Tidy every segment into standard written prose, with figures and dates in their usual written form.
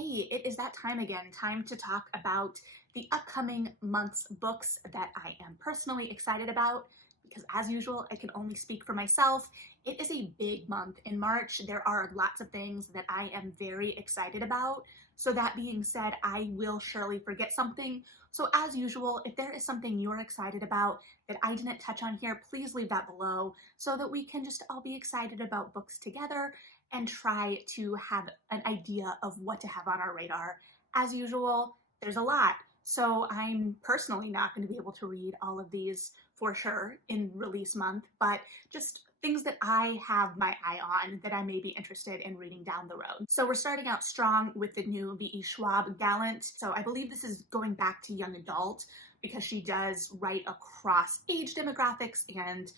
Hey, it is that time again, time to talk about the upcoming month's books that I am personally excited about, because as usual, I can only speak for myself. It is a big month in March. There are lots of things that I am very excited about. So that being said, I will surely forget something. So as usual, if there is something you're excited about that I didn't touch on here, please leave that below so that we can just all be excited about books together and try to have an idea of what to have on our radar. As usual, there's a lot. So I'm personally not going to be able to read all of these for sure in release month, but just things that I have my eye on that I may be interested in reading down the road. So we're starting out strong with the new Ve Schwab Gallant. So I believe this is going back to young adult because she does write across age demographics and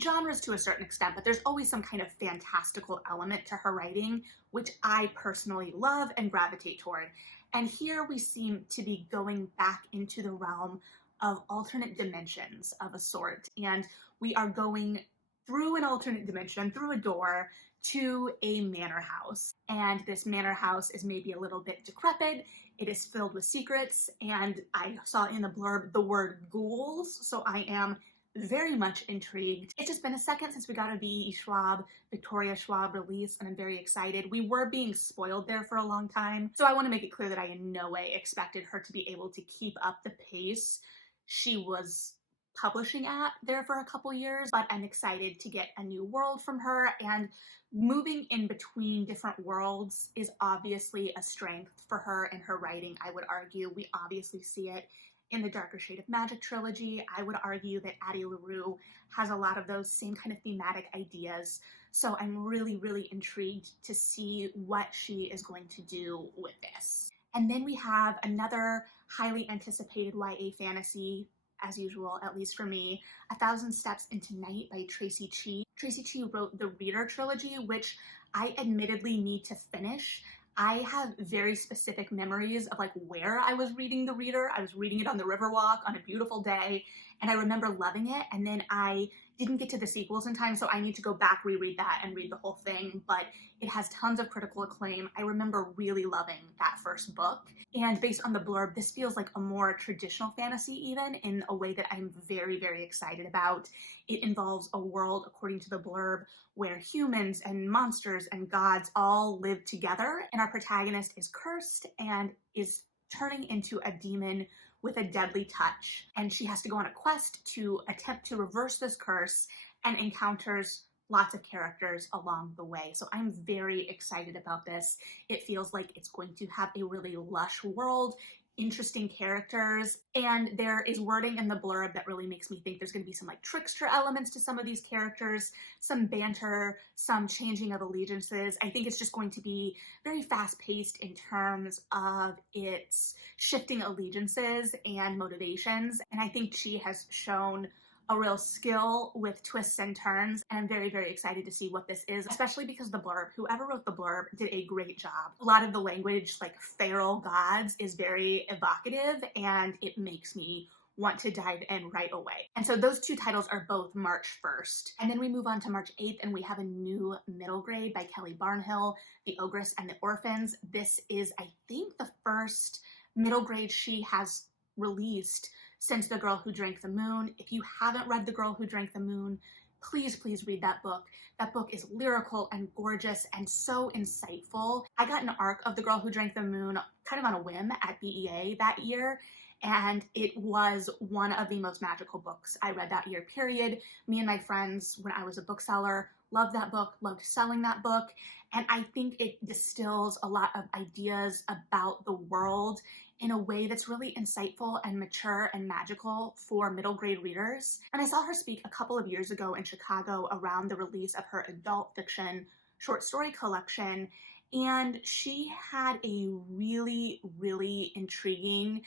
genres to a certain extent, but there's always some kind of fantastical element to her writing, which I personally love and gravitate toward. And here we seem to be going back into the realm of alternate dimensions of a sort. And we are going through an alternate dimension, through a door, to a manor house. And this manor house is maybe a little bit decrepit. It is filled with secrets. And I saw in the blurb the word ghouls. So I am very much intrigued. It's just been a second since we got a V. Schwab, Victoria Schwab release, and I'm very excited. We were being spoiled there for a long time, so I want to make it clear that I in no way expected her to be able to keep up the pace she was publishing at there for a couple years, but I'm excited to get a new world from her, and moving in between different worlds is obviously a strength for her in her writing, I would argue. We obviously see it in the Darker Shade of Magic trilogy. I would argue that Addie LaRue has a lot of those same kind of thematic ideas. So I'm really, really intrigued to see what she is going to do with this. And then we have another highly anticipated YA fantasy, as usual, at least for me, 1,000 Steps into Night by Tracy Chee. Tracy Chee wrote the Reader trilogy, which I admittedly need to finish. I have very specific memories of like where I was reading the Reader. I was reading it on the Riverwalk on a beautiful day, and I remember loving it, and then I didn't get to the sequels in time, so I need to go back, reread that, and read the whole thing, but it has tons of critical acclaim. I remember really loving that first book, and based on the blurb, this feels like a more traditional fantasy even, in a way that I'm very, very excited about. It involves a world, according to the blurb, where humans and monsters and gods all live together, and our protagonist is cursed and is turning into a demon with a deadly touch. And she has to go on a quest to attempt to reverse this curse and encounters lots of characters along the way. So I'm very excited about this. It feels like it's going to have a really lush world, interesting characters, and there is wording in the blurb that really makes me think there's going to be some like trickster elements to some of these characters, some banter, some changing of allegiances. I think it's just going to be very fast-paced in terms of its shifting allegiances and motivations, and I think she has shown a real skill with twists and turns, and I'm very, very excited to see what this is, especially because the blurb, whoever wrote the blurb did a great job. A lot of the language, like feral gods, is very evocative, and it makes me want to dive in right away. And so those two titles are both March 1st. And then we move on to March 8th, and we have a new middle grade by Kelly Barnhill, The Ogres and the Orphans. This is, I think, the first middle grade she has released since The Girl Who Drank the Moon. If you haven't read The Girl Who Drank the Moon, please, please read that book. That book is lyrical and gorgeous and so insightful. I got an arc of The Girl Who Drank the Moon kind of on a whim at BEA that year, and it was one of the most magical books I read that year, period. Me and my friends, when I was a bookseller, loved that book, loved selling that book, and I think it distills a lot of ideas about the world in a way that's really insightful and mature and magical for middle grade readers. And I saw her speak a couple of years ago in Chicago around the release of her adult fiction short story collection, and she had a really, really intriguing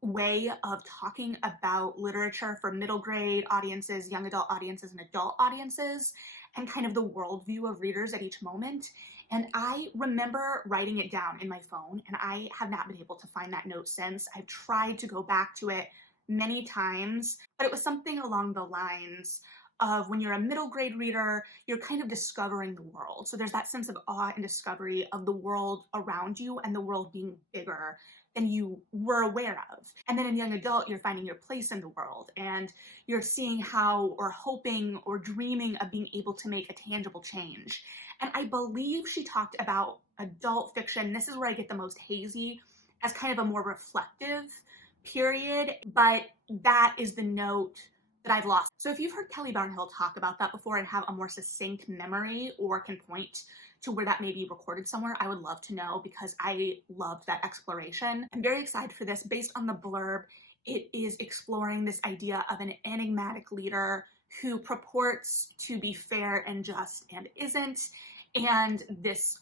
way of talking about literature for middle grade audiences, young adult audiences, and adult audiences, and kind of the worldview of readers at each moment. And I remember writing it down in my phone, and I have not been able to find that note since. I've tried to go back to it many times, but it was something along the lines of when you're a middle grade reader, you're kind of discovering the world. So there's that sense of awe and discovery of the world around you and the world being bigger than you were aware of. And then in young adult, you're finding your place in the world and you're seeing how, or hoping or dreaming of being able to make a tangible change. And I believe she talked about adult fiction. This is where I get the most hazy, as kind of a more reflective period, but that is the note that I've lost. So if you've heard Kelly Barnhill talk about that before and have a more succinct memory or can point to where that may be recorded somewhere, I would love to know because I loved that exploration. I'm very excited for this. Based on the blurb, it is exploring this idea of an enigmatic leader who purports to be fair and just and isn't, and this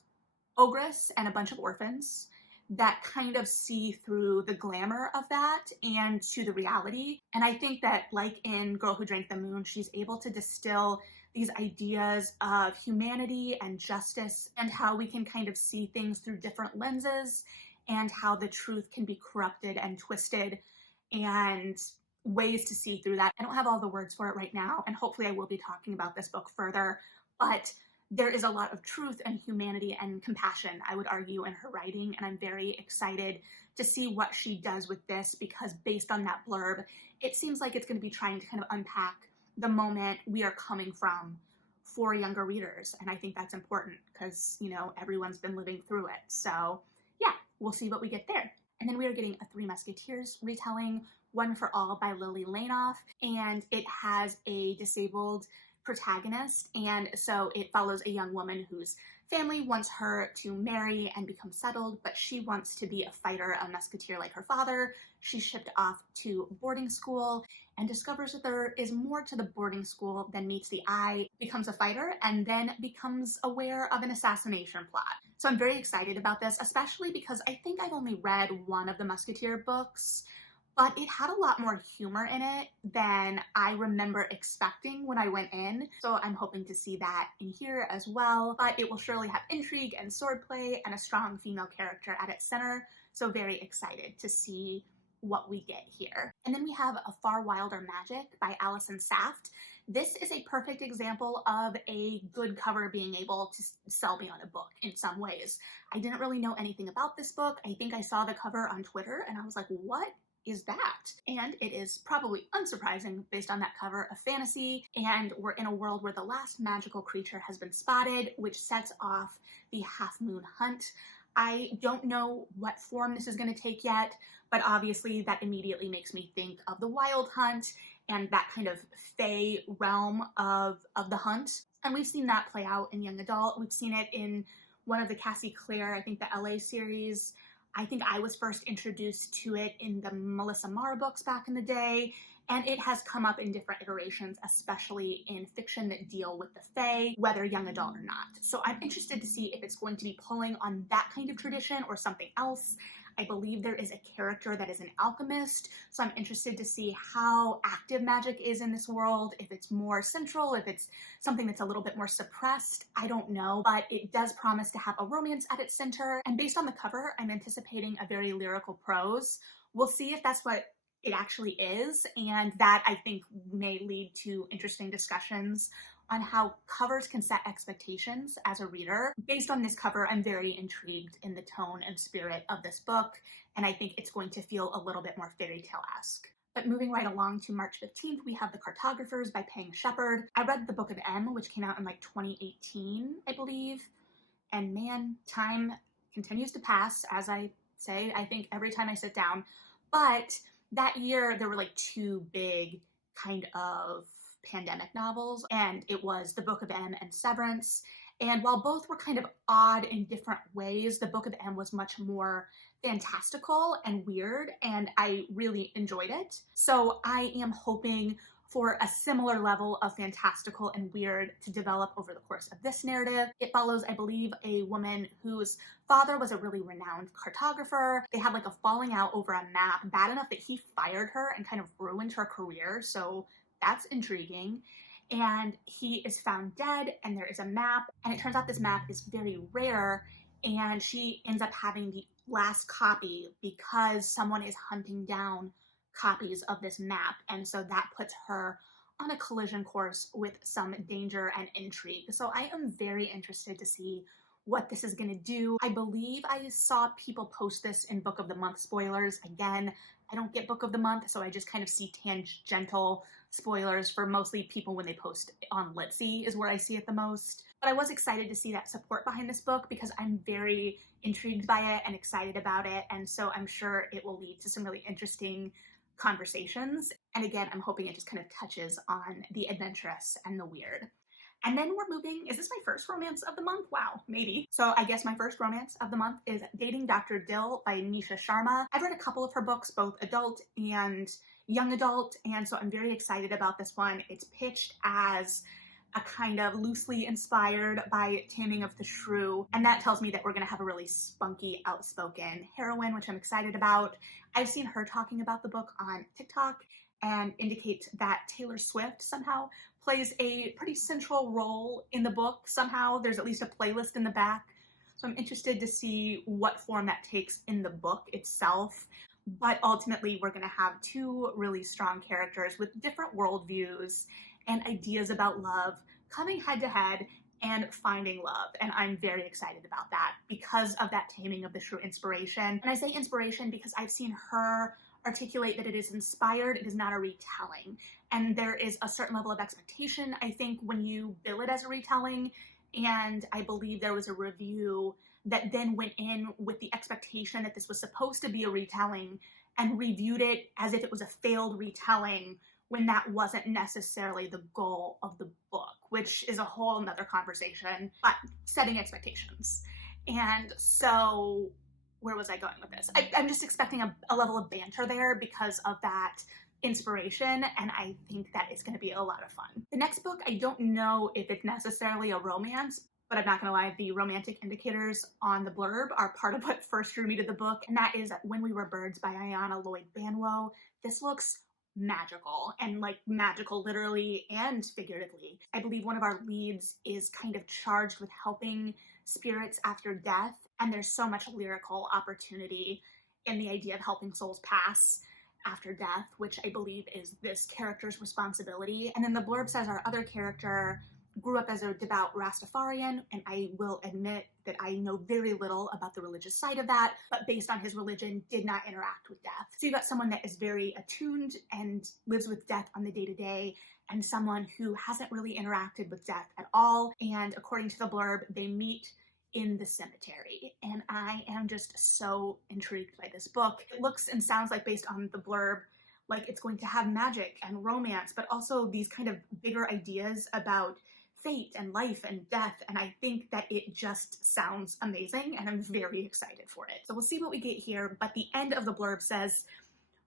ogress and a bunch of orphans that kind of see through the glamour of that and to the reality. And I think that, like in Girl Who Drank the Moon, she's able to distill these ideas of humanity and justice and how we can kind of see things through different lenses and how the truth can be corrupted and twisted and ways to see through that. I don't have all the words for it right now, and hopefully I will be talking about this book further, but there is a lot of truth and humanity and compassion, I would argue, in her writing, and I'm very excited to see what she does with this because based on that blurb, it seems like it's going to be trying to kind of unpack the moment we are coming from for younger readers, and I think that's important because, you know, everyone's been living through it. So yeah, we'll see what we get there. And then we are getting a Three Musketeers retelling, One for All by Lily Lainoff, and it has a disabled protagonist, and so it follows a young woman whose family wants her to marry and become settled, but she wants to be a fighter, a musketeer like her father. She's shipped off to boarding school and discovers that there is more to the boarding school than meets the eye, becomes a fighter, and then becomes aware of an assassination plot. So I'm very excited about this, especially because I think I've only read one of the Musketeer books, but it had a lot more humor in it than I remember expecting when I went in. So I'm hoping to see that in here as well, but it will surely have intrigue and swordplay and a strong female character at its center. So very excited to see what we get here. And then we have A Far Wilder Magic by Allison Saft. This is a perfect example of a good cover being able to sell me on a book in some ways. I didn't really know anything about this book. I think I saw the cover on Twitter and I was like, what is that? And it is probably unsurprising based on that cover, a fantasy, and we're in a world where the last magical creature has been spotted, which sets off the Half Moon Hunt. I don't know what form this is going to take yet, but obviously that immediately makes me think of the Wild Hunt and that kind of fae realm of the hunt. And we've seen that play out in young adult. We've seen it in one of the Cassie Clare, I think the LA series. I think I was first introduced to it in the Melissa Marr books back in the day, and it has come up in different iterations, especially in fiction that deal with the fae, whether young adult or not. So I'm interested to see if it's going to be pulling on that kind of tradition or something else. I believe there is a character that is an alchemist, so I'm interested to see how active magic is in this world, if it's more central, if it's something that's a little bit more suppressed, I don't know, but it does promise to have a romance at its center, and based on the cover, I'm anticipating a very lyrical prose. We'll see if that's what it actually is, and that I think may lead to interesting discussions on how covers can set expectations as a reader. Based on this cover, I'm very intrigued in the tone and spirit of this book, and I think it's going to feel a little bit more fairy tale-esque. But moving right along to March 15th, we have The Cartographers by Pang Shepard. I read the Book of M, which came out in like 2018, I believe, and man, time continues to pass, as I say, I think every time I sit down. But that year, there were like two big kind of pandemic novels, and it was The Book of M and Severance. And while both were kind of odd in different ways, The Book of M was much more fantastical and weird, and I really enjoyed it. So I am hoping for a similar level of fantastical and weird to develop over the course of this narrative. It follows, I believe, a woman whose father was a really renowned cartographer. They had like a falling out over a map, bad enough that he fired her and kind of ruined her career. So that's intriguing. And he is found dead, and there is a map, and it turns out this map is very rare, and she ends up having the last copy because someone is hunting down copies of this map, and so that puts her on a collision course with some danger and intrigue. So I am very interested to see what this is going to do. I believe I saw people post this in Book of the Month spoilers. Again, I don't get Book of the Month, so I just kind of see tangential spoilers for mostly people when they post on Litsy is where I see it the most. But I was excited to see that support behind this book because I'm very intrigued by it and excited about it, and so I'm sure it will lead to some really interesting conversations. And again, I'm hoping it just kind of touches on the adventurous and the weird. And then we're moving, is this my first romance of the month? Wow, maybe. So I guess my first romance of the month is Dating Dr. Dill by Nisha Sharma. I've read a couple of her books, both adult and young adult, and so I'm very excited about this one. It's pitched as a kind of loosely inspired by Taming of the Shrew, and that tells me that we're gonna have a really spunky, outspoken heroine, which I'm excited about. I've seen her talking about the book on TikTok and indicate that Taylor Swift somehow plays a pretty central role in the book. Somehow there's at least a playlist in the back. So I'm interested to see what form that takes in the book itself. But ultimately, we're going to have two really strong characters with different worldviews and ideas about love coming head to head and finding love. And I'm very excited about that because of that Taming of the Shrew inspiration. And I say inspiration because I've seen her articulate that it is inspired, it is not a retelling. And there is a certain level of expectation, I think, when you bill it as a retelling. And I believe there was a review that then went in with the expectation that this was supposed to be a retelling and reviewed it as if it was a failed retelling when that wasn't necessarily the goal of the book, which is a whole nother conversation, but setting expectations. And so where was I going with this? I'm just expecting a level of banter there because of that inspiration, and I think that it's going to be a lot of fun. The next book, I don't know if it's necessarily a romance, but I'm not going to lie, the romantic indicators on the blurb are part of what first drew me to the book, and that is When We Were Birds by Ayanna Lloyd Banwo. This looks magical, and like magical literally and figuratively. I believe one of our leads is kind of charged with helping spirits after death, and there's so much lyrical opportunity in the idea of helping souls pass after death, which I believe is this character's responsibility. And then the blurb says our other character grew up as a devout Rastafarian, and I will admit that I know very little about the religious side of that, but based on his religion, did not interact with death. So you've got someone that is very attuned and lives with death on the day-to-day, and someone who hasn't really interacted with death at all. And according to the blurb, they meet in the cemetery, and I am just so intrigued by this book. It looks and sounds like, based on the blurb, like it's going to have magic and romance, but also these kind of bigger ideas about fate and life and death, and I think that it just sounds amazing, and I'm very excited for it. So we'll see what we get here, but the end of the blurb says,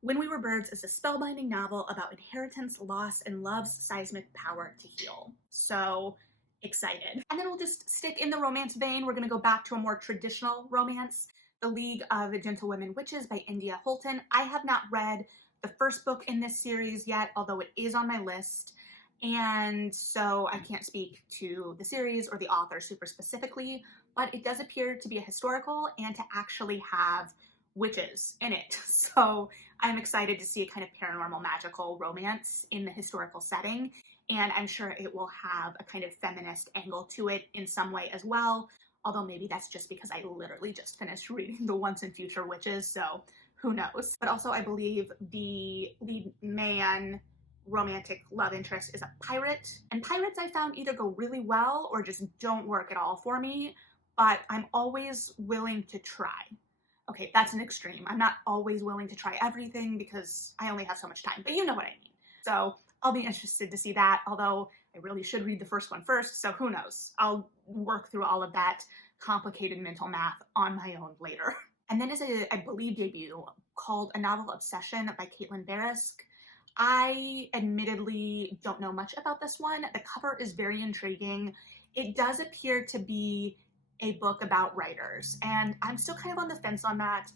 When We Were Birds is a spellbinding novel about inheritance, loss, and love's seismic power to heal. So excited. And then we'll just stick in the romance vein. We're going to go back to a more traditional romance, The League of the Gentlewomen Witches by India Holton. I have not read the first book in this series yet, although it is on my list. And so I can't speak to the series or the author super specifically, but it does appear to be a historical and to actually have witches in it. So I'm excited to see a kind of paranormal magical romance in the historical setting. And I'm sure it will have a kind of feminist angle to it in some way as well. Although maybe that's just because I literally just finished reading the Once and Future Witches, so who knows. But also I believe the lead man romantic love interest is a pirate. And pirates I found either go really well or just don't work at all for me. But I'm always willing to try. Okay, that's an extreme. I'm not always willing to try everything because I only have so much time, but you know what I mean. So I'll be interested to see that, although I really should read the first one first, so who knows. I'll work through all of that complicated mental math on my own later. And then is a, I believe, debut called A Novel Obsession by Caitlin Barisk. I admittedly don't know much about this one. The cover is very intriguing. It does appear to be a book about writers, and I'm still kind of on the fence on that.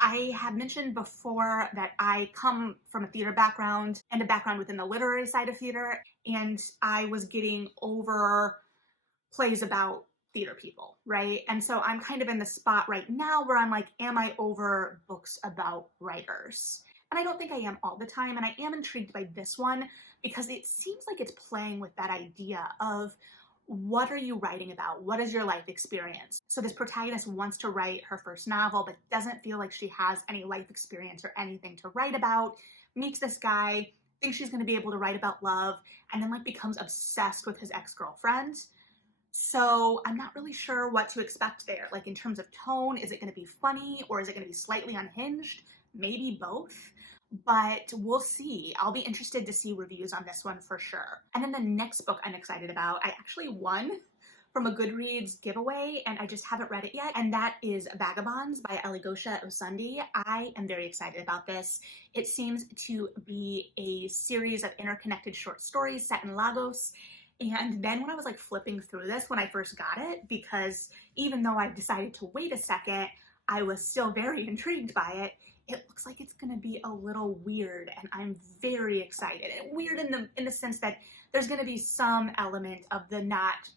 I had mentioned before that I come from a theater background and a background within the literary side of theater, and I was getting over plays about theater people, right? And so I'm kind of in the spot right now where I'm like, am I over books about writers? And I don't think I am all the time, and I am intrigued by this one because it seems like it's playing with that idea of what are you writing about? What is your life experience? So this protagonist wants to write her first novel, but doesn't feel like she has any life experience or anything to write about, meets this guy, thinks she's going to be able to write about love, and then like becomes obsessed with his ex-girlfriend. So I'm not really sure what to expect there. Like in terms of tone, is it going to be funny or is it going to be slightly unhinged? Maybe both, but we'll see. I'll be interested to see reviews on this one for sure. And then the next book I'm excited about, I actually won from a Goodreads giveaway and I just haven't read it yet, and that is Vagabonds by Eligosha Osandi. I am very excited about this. It seems to be a series of interconnected short stories set in Lagos. And then when I was like flipping through this when I first got it, because even though I decided to wait a second, I was still very intrigued by it. It looks like it's gonna be a little weird, and I'm very excited. And weird in the sense that there's gonna be some element of the not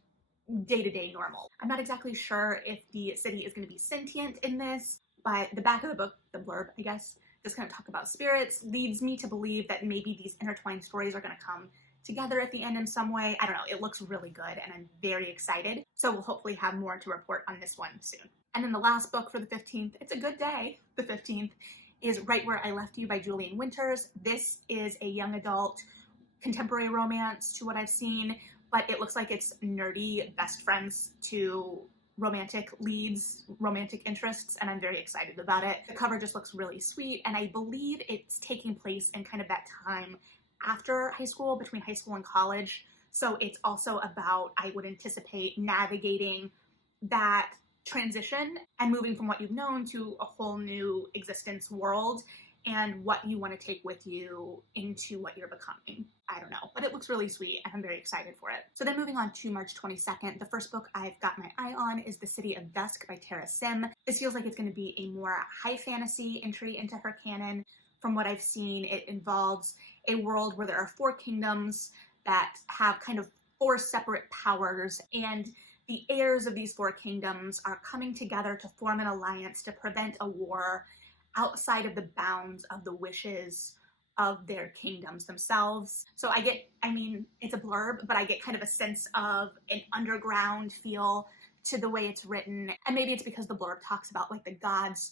day-to-day normal. I'm not exactly sure if the city is gonna be sentient in this, but the back of the book, the blurb, I guess, just kind of talk about spirits, leads me to believe that maybe these intertwined stories are gonna come together at the end in some way. I don't know, it looks really good and I'm very excited. So we'll hopefully have more to report on this one soon. And then the last book for the 15th, it's a good day, the 15th, is Right Where I Left You by Julian Winters. This is a young adult contemporary romance to what I've seen, but it looks like it's nerdy best friends to romantic leads, romantic interests, and I'm very excited about it. The cover just looks really sweet, and I believe it's taking place in kind of that time after high school, between high school and college. So it's also about, I would anticipate, navigating that transition and moving from what you've known to a whole new existence world and what you want to take with you into what you're becoming. I don't know, but it looks really sweet and I'm very excited for it. So then moving on to March 22nd, the first book I've got my eye on is The City of Dusk by Tara Sim. This feels like it's going to be a more high fantasy entry into her canon. From what I've seen, it involves a world where there are 4 kingdoms that have kind of 4 separate powers, and the heirs of these 4 kingdoms are coming together to form an alliance to prevent a war outside of the bounds of the wishes of their kingdoms themselves. So I mean, it's a blurb, but I get kind of a sense of an underground feel to the way it's written. And maybe it's because the blurb talks about like the gods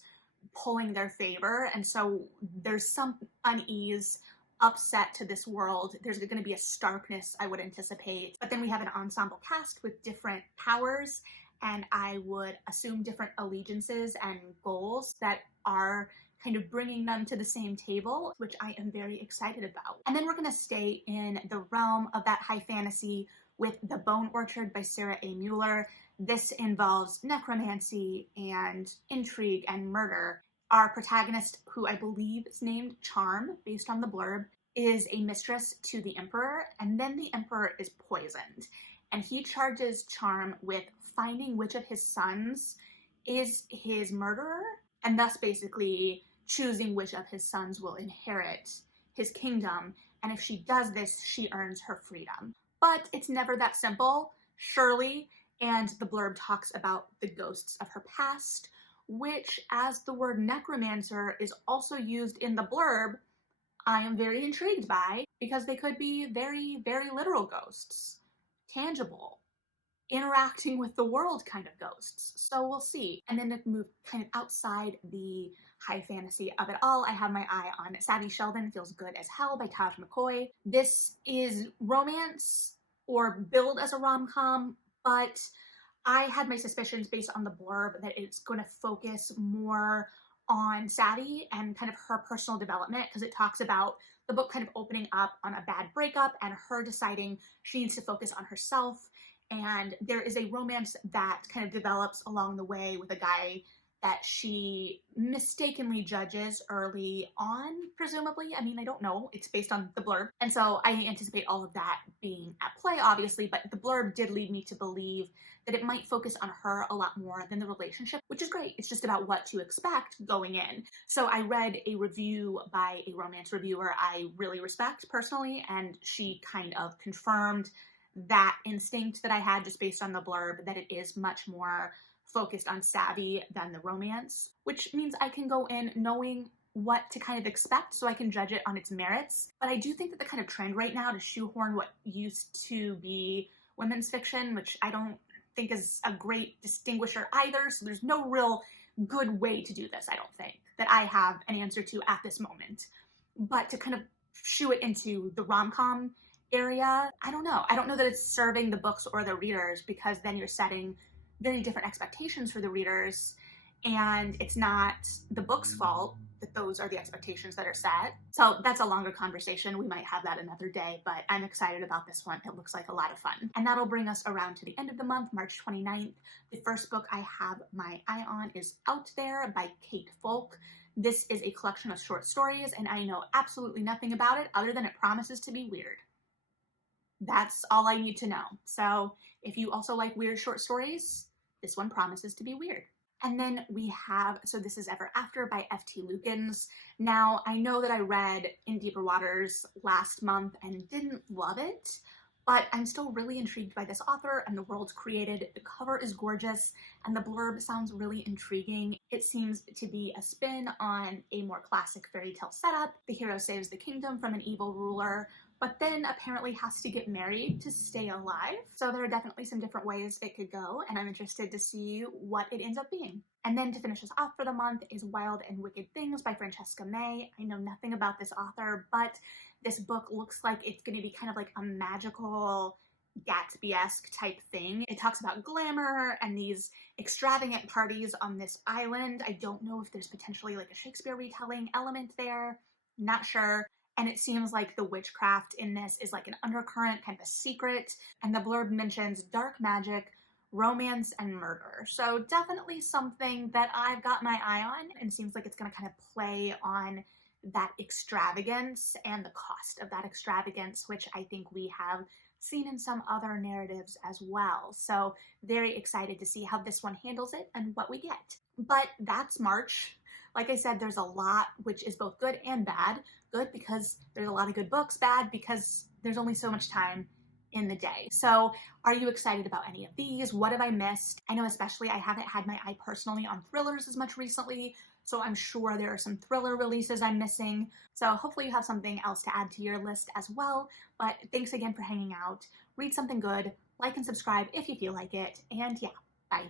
pulling their favor, and so there's some unease, upset to this world. There's going to be a starkness, I would anticipate, but then we have an ensemble cast with different powers, and I would assume different allegiances and goals that are kind of bringing them to the same table, which I am very excited about. And then we're going to stay in the realm of that high fantasy with The Bone Orchard by Sarah A. Mueller. This involves necromancy and intrigue and murder. Our protagonist, who I believe is named Charm, based on the blurb, is a mistress to the Emperor, and then the Emperor is poisoned. And he charges Charm with finding which of his sons is his murderer, and thus basically choosing which of his sons will inherit his kingdom. And if she does this, she earns her freedom. But it's never that simple, surely. And the blurb talks about the ghosts of her past, which, as the word necromancer is also used in the blurb, I am very intrigued by, because they could be very, very literal ghosts, tangible, interacting with the world kind of ghosts. So we'll see. And then to move kind of outside the high fantasy of it all, I have my eye on Savvy Sheldon Feels Good as Hell by Taj McCoy. This is romance or billed as a rom-com, but I had my suspicions based on the blurb that it's going to focus more on Savvy and kind of her personal development, because it talks about the book kind of opening up on a bad breakup and her deciding she needs to focus on herself. And there is a romance that kind of develops along the way with a guy that she mistakenly judges early on, presumably. I mean, I don't know. It's based on the blurb. And so I anticipate all of that being at play, obviously, but the blurb did lead me to believe that it might focus on her a lot more than the relationship, which is great. It's just about what to expect going in. So I read a review by a romance reviewer I really respect personally, and she kind of confirmed that instinct that I had just based on the blurb, that it is much more focused on Savvy than the romance, which means I can go in knowing what to kind of expect so I can judge it on its merits. But I do think that the kind of trend right now to shoehorn what used to be women's fiction, which I don't think is a great distinguisher either, so there's no real good way to do this, I don't think, that I have an answer to at this moment. But to kind of shoo it into the rom-com area, I don't know. I don't know that it's serving the books or the readers, because then you're setting very different expectations for the readers, and it's not the book's fault that those are the expectations that are set. So that's a longer conversation. We might have that another day, but I'm excited about this one. It looks like a lot of fun. And that'll bring us around to the end of the month, March 29th. The first book I have my eye on is Out There by Kate Folk. This is a collection of short stories, and I know absolutely nothing about it other than it promises to be weird. That's all I need to know. So if you also like weird short stories, this one promises to be weird. And then we have So This Is Ever After by F.T. Lukens. Now, I know that I read In Deeper Waters last month and didn't love it, but I'm still really intrigued by this author and the world created. The cover is gorgeous, and the blurb sounds really intriguing. It seems to be a spin on a more classic fairy tale setup. The hero saves the kingdom from an evil ruler, but then apparently has to get married to stay alive. So there are definitely some different ways it could go, and I'm interested to see what it ends up being. And then to finish us off for the month is Wild and Wicked Things by Francesca May. I know nothing about this author, but this book looks like it's going to be kind of like a magical Gatsby-esque type thing. It talks about glamour and these extravagant parties on this island. I don't know if there's potentially like a Shakespeare retelling element there. Not sure. And it seems like the witchcraft in this is like an undercurrent, kind of a secret. And the blurb mentions dark magic, romance, and murder. So definitely something that I've got my eye on, and seems like it's going to kind of play on that extravagance and the cost of that extravagance, which I think we have seen in some other narratives as well. So very excited to see how this one handles it and what we get. But that's March. Like I said, there's a lot, which is both good and bad. Good because there's a lot of good books, bad because there's only so much time in the day. So are you excited about any of these? What have I missed? I know especially I haven't had my eye personally on thrillers as much recently, so I'm sure there are some thriller releases I'm missing. So hopefully you have something else to add to your list as well. But thanks again for hanging out. Read something good, like and subscribe if you feel like it, and yeah, bye.